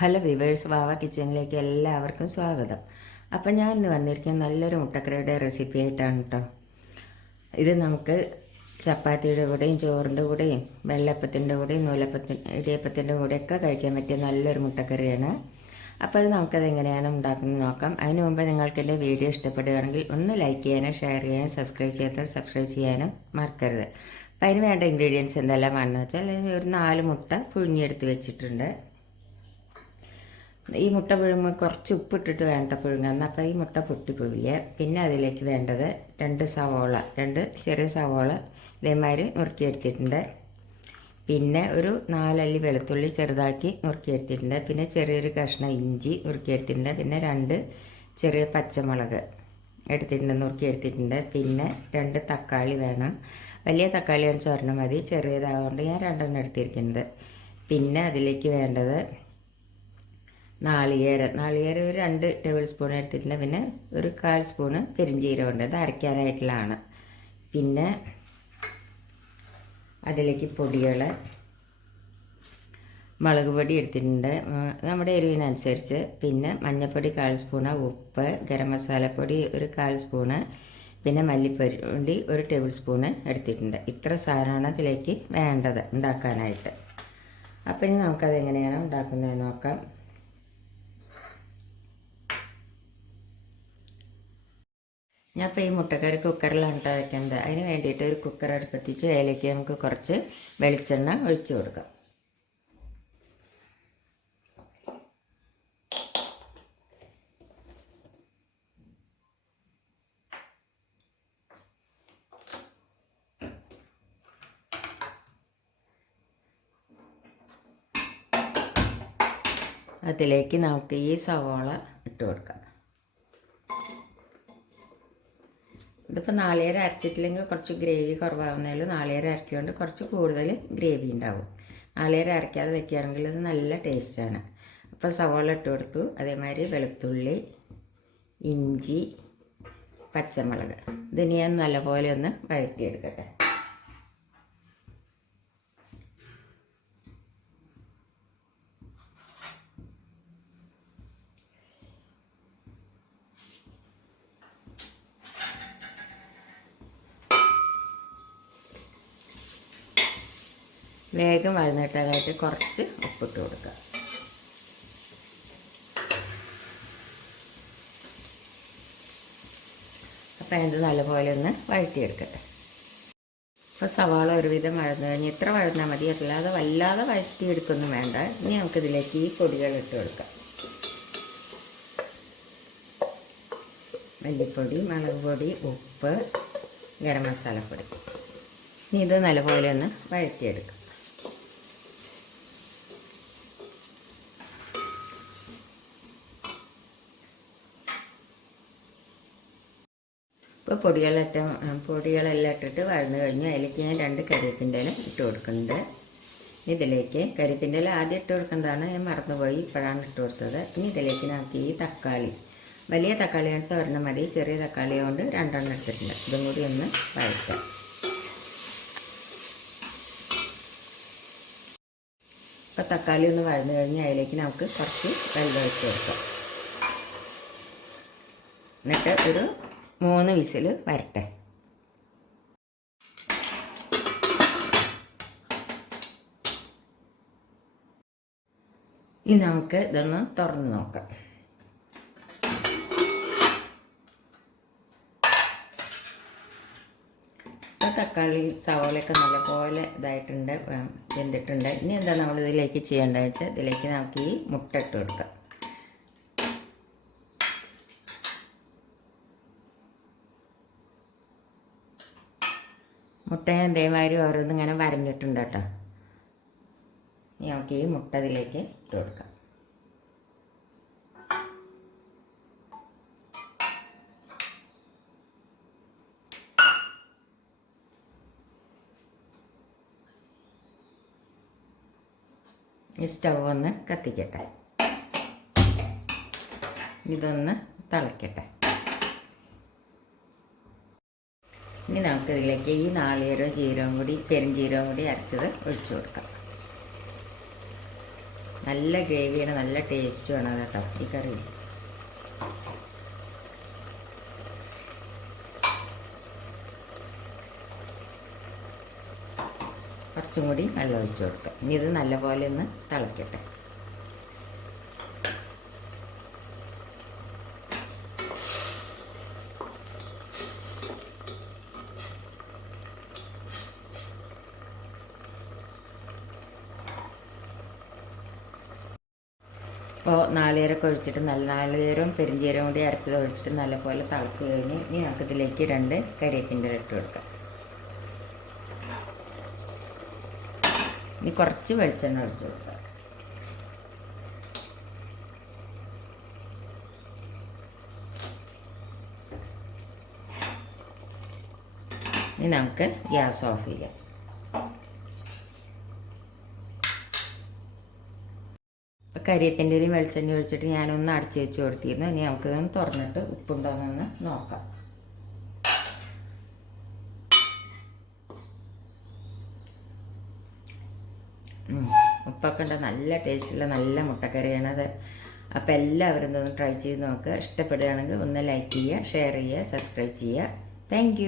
Hello viewers വാവ കിച്ചണിലേക്ക് എല്ലാവർക്കും സ്വാഗതം. അപ്പം ഞാൻ ഇന്ന് വന്നിരിക്കുന്നത് നല്ലൊരു മുട്ടക്കറിയുടെ റെസിപ്പി ആയിട്ടാണ് കേട്ടോ ഇത് നമുക്ക് ചപ്പാത്തിയുടെ കൂടെയും ചോറിന്റെ കൂടെയും വെള്ളപ്പത്തിന്റെ കൂടെയും നൂലപ്പത്തിന്റെ ഇടിയപ്പത്തിന്റെ കൂടെയൊക്കെ കഴിക്കാൻ പറ്റിയ നല്ലൊരു മുട്ടക്കറിയാണ്. അപ്പോൾ അത് നമുക്കത് എങ്ങനെയാണ് ഉണ്ടാക്കുന്നത് നോക്കാം. അതിന് മുമ്പ് നിങ്ങൾക്ക് എന്റെ വീഡിയോ ഇഷ്ടപ്പെടുകയാണെങ്കിൽ ഒന്ന് ലൈക്ക് ചെയ്യാനും ഷെയർ ചെയ്യാനും സബ്സ്ക്രൈബ് ചെയ്യാത്തവർ സബ്സ്ക്രൈബ് ചെയ്യാനും മറക്കരുത്. അപ്പം അതിന് വേണ്ട ഇൻഗ്രീഡിയൻസ് എന്തെല്ലാമാണെന്ന് വെച്ചാൽ ഒരു നാല് മുട്ട പുഴുങ്ങിയെടുത്ത് വെച്ചിട്ടുണ്ട്. ഈ മുട്ട പുഴുങ്ങുമ്പോൾ കുറച്ച് ഉപ്പിട്ടിട്ട് വേണ്ട പുഴുങ്ങാൻ അപ്പോൾ ഈ മുട്ട പൊട്ടി പൊട്ടിപ്പോവില്ല? പിന്നെ അതിലേക്ക് വേണ്ടത് രണ്ട് സവോള രണ്ട് ചെറിയ സവോള ഇതേമാതിരി നുറുക്കിയെടുത്തിട്ടുണ്ട്. പിന്നെ ഒരു നാലല്ലി വെളുത്തുള്ളി ചെറുതാക്കി നുറുക്കിയെടുത്തിട്ടുണ്ട്. പിന്നെ ചെറിയൊരു കഷ്ണം ഇഞ്ചി നുറുക്കിയെടുത്തിട്ടുണ്ട്. പിന്നെ രണ്ട് ചെറിയ പച്ചമുളക് എടുത്തിട്ടുണ്ട് നുറുക്കിയെടുത്തിട്ടുണ്ട്. പിന്നെ രണ്ട് തക്കാളി വേണം. വലിയ തക്കാളിയാണ് ചോരണം മതി ചെറിയതായതുകൊണ്ട് ഞാൻ രണ്ടെണ്ണം എടുത്തിരിക്കുന്നത്. പിന്നെ അതിലേക്ക് വേണ്ടത് നാളികേരം. നാളികേരം ഒരു രണ്ട് ടേബിൾ സ്പൂൺ എടുത്തിട്ടുണ്ട്. പിന്നെ ഒരു കാൽ സ്പൂണ് പെരിഞ്ചീരമുണ്ട്. അത് അരയ്ക്കാനായിട്ടുള്ളതാണ്. പിന്നെ അതിലേക്ക് പൊടികൾ മുളക് പൊടി എടുത്തിട്ടുണ്ട്. നമ്മുടെ എരിവിനനുസരിച്ച്. പിന്നെ മഞ്ഞൾപ്പൊടി കാൽ സ്പൂണ് ഉപ്പ് ഗരം മസാലപ്പൊടി ഒരു കാൽ സ്പൂണ് പിന്നെ മല്ലിപ്പൊടി ഒരു ടേബിൾ സ്പൂണ് എടുത്തിട്ടുണ്ട്. ഇത്ര സാധനമാണ് അതിലേക്ക് വേണ്ടത് ഉണ്ടാക്കാനായിട്ട്. അപ്പം ഇനി നമുക്കത് എങ്ങനെയാണ് ഉണ്ടാക്കുന്നത് നോക്കാം. ഞാൻ ഈ മുട്ടക്കറി കുക്കറിലാണ് കേട്ടോ വയ്ക്കുന്നത് അതിന് വേണ്ടിയിട്ട് ഒരു കുക്കർ അടുപ്പത്തിച്ച് അതിലേക്ക് നമുക്ക് കുറച്ച് വെളിച്ചെണ്ണ ഒഴിച്ചു കൊടുക്കാം. അതിലേക്ക് നമുക്ക് ഈ സവാള ഇട്ട് കൊടുക്കാം. ഇതിപ്പോൾ നാളികേരം അരച്ചിട്ടില്ലെങ്കിൽ കുറച്ച് ഗ്രേവി കുറവാകുന്നതിൽ നാളികേരം അരക്കിയോണ്ട് കുറച്ച് കൂടുതൽ ഗ്രേവി ഉണ്ടാവും. നാളികേരം അരയ്ക്കാതെ വെക്കുകയാണെങ്കിൽ ഇത് നല്ല ടേസ്റ്റാണ്. അപ്പോൾ സവാള ഇട്ട് കൊടുത്തു. അതേമാതിരി വെളുത്തുള്ളി ഇഞ്ചി പച്ചമുളക്. ഇതിന് ഞാൻ നല്ലപോലെ ഒന്ന് വഴറ്റിയെടുക്കട്ടെ. വേഗം വഴന്നിട്ടാനായിട്ട് കുറച്ച് ഉപ്പിട്ട് കൊടുക്കുക അപ്പം ഇത് നല്ലപോലെ ഒന്ന് വഴറ്റിയെടുക്കട്ടെ. അപ്പോൾ സവാള ഒരുവിധം വഴന്നു കഴിഞ്ഞ് ഇത്ര വഴന്നാൽ മതി. അല്ലാതെ വല്ലാതെ വഴറ്റിയെടുക്കൊന്നും വേണ്ട. ഇനി നമുക്കിതിലേക്ക് ഈ പൊടികൾ ഇട്ട് കൊടുക്കാം. മല്ലിപ്പൊടി മുളക് പൊടി ഉപ്പ് ഗരം മസാലപ്പൊടി. ഇനി ഇത് നല്ലപോലെ ഒന്ന് വഴറ്റിയെടുക്കാം. ഇപ്പോൾ പൊടികളെല്ലാം ഇട്ടിട്ട് വഴന്നു കഴിഞ്ഞു അതിലേക്ക് ഞാൻ രണ്ട് കരിപ്പിന്റെ ഇട്ട് കൊടുക്കുന്നുണ്ട്. ഇതിലേക്ക് കരിപ്പിന്റെ ഇല ആദ്യം ഇട്ട് കൊടുക്കേണ്ടതാണ് ഞാൻ മറന്നുപോയി. ഇപ്പോഴാണ് ഇട്ട് കൊടുത്തത്. ഇനി ഇതിലേക്ക് നമുക്ക് ഈ തക്കാളി വലിയ തക്കാളി തക്കാളിയാണ് ഒരെണ്ണം മതി. ചെറിയ തക്കാളി കൊണ്ട് രണ്ടെണ്ണം എടുത്തിട്ടുണ്ട്. ഇതും കൂടി ഒന്ന് വഴറ്റാം. ഇപ്പോൾ തക്കാളി ഒന്ന് വഴന്നു കഴിഞ്ഞ് അതിലേക്ക് നമുക്ക് കുറച്ച് വെള്ളം ഒഴിച്ച് കൊടുക്കാം. എന്നിട്ട് ഒരു മൂന്ന് വിസിൽ വരട്ടെ. ഇനി നമുക്ക് ഇതൊന്ന് തുറന്ന് നോക്കാം. തക്കാളി സവാളയൊക്കെ നല്ലപോലെ ഇതായിട്ടുണ്ട് വെന്തിട്ടുണ്ട്. ഇനി എന്താ നമ്മൾ ഇതിലേക്ക് ചെയ്യേണ്ടതെന്ന് വെച്ചാൽ ഇതിലേക്ക് നമുക്ക് ഈ മുട്ട ഇട്ട് കൊടുക്കാം. മുട്ട ഞാൻ ഇതേമാതിരി ഓരോന്നും ഇങ്ങനെ വരഞ്ഞിട്ടുണ്ട് കേട്ടോ. ഇനി നമുക്ക് ഈ മുട്ട ഇതിലേക്ക് ഇട്ട് കൊടുക്കാം. ഈ സ്റ്റൗ ഒന്ന് കത്തിക്കട്ടെ. ഇതൊന്ന് തിളക്കട്ടെ. ഇനി നമുക്ക് ഇതിലേക്ക് ഈ നാളികേരവും ജീരകവും കൂടി പെരുംജീരകവും കൂടി അരച്ചത് ഒഴിച്ചു കൊടുക്കാം. നല്ല ഗ്രേവിയാണ് നല്ല ടേസ്റ്റുമാണ് അത് കേട്ടോ ഈ കറി. കുറച്ചും കൂടി വെള്ളം ഒഴിച്ചു കൊടുക്കുക ഇനി ഇത് നല്ലപോലെ ഒന്ന് തിളക്കട്ടെ. ഇപ്പോൾ നാളികേരമൊക്കെ ഒഴിച്ചിട്ട് നല്ല നാളികേരവും പെരിഞ്ചീരവും കൂടി അരച്ചത് ഒഴിച്ചിട്ട് നല്ലപോലെ തിളച്ച് കഴിഞ്ഞ് ഇനി നമുക്കിതിലേക്ക് രണ്ട് കരിയേപ്പിന്റെ ഇട്ട് കൊടുക്കാം. ഇനി കുറച്ച് വെളിച്ചെണ്ണ ഒഴിച്ചു കൊടുക്കാം. ഇനി നമുക്ക് ഗ്യാസ് ഓഫ് ചെയ്യാം. കരിയേപ്പിന്റെയും വെളിച്ചെണ്ണ ഒഴിച്ചിട്ട് ഞാനൊന്ന് അടച്ചു വെച്ച് കൊടുത്തിരുന്നു. ഇനി നമുക്കിതൊന്ന് തുറന്നിട്ട് ഉപ്പുണ്ടോയെന്നൊന്ന് നോക്കാം. ഉപ്പൊക്കെ ഉണ്ട്. നല്ല ടേസ്റ്റുള്ള നല്ല മുട്ടക്കറിയാണത് അപ്പോൾ എല്ലാവരും ഇതൊന്ന് ട്രൈ ചെയ്ത് നോക്കുക ഇഷ്ടപ്പെടുകയാണെങ്കിൽ ഒന്ന് ലൈക്ക് ചെയ്യുക ഷെയർ ചെയ്യുക സബ്സ്ക്രൈബ് ചെയ്യുക. താങ്ക്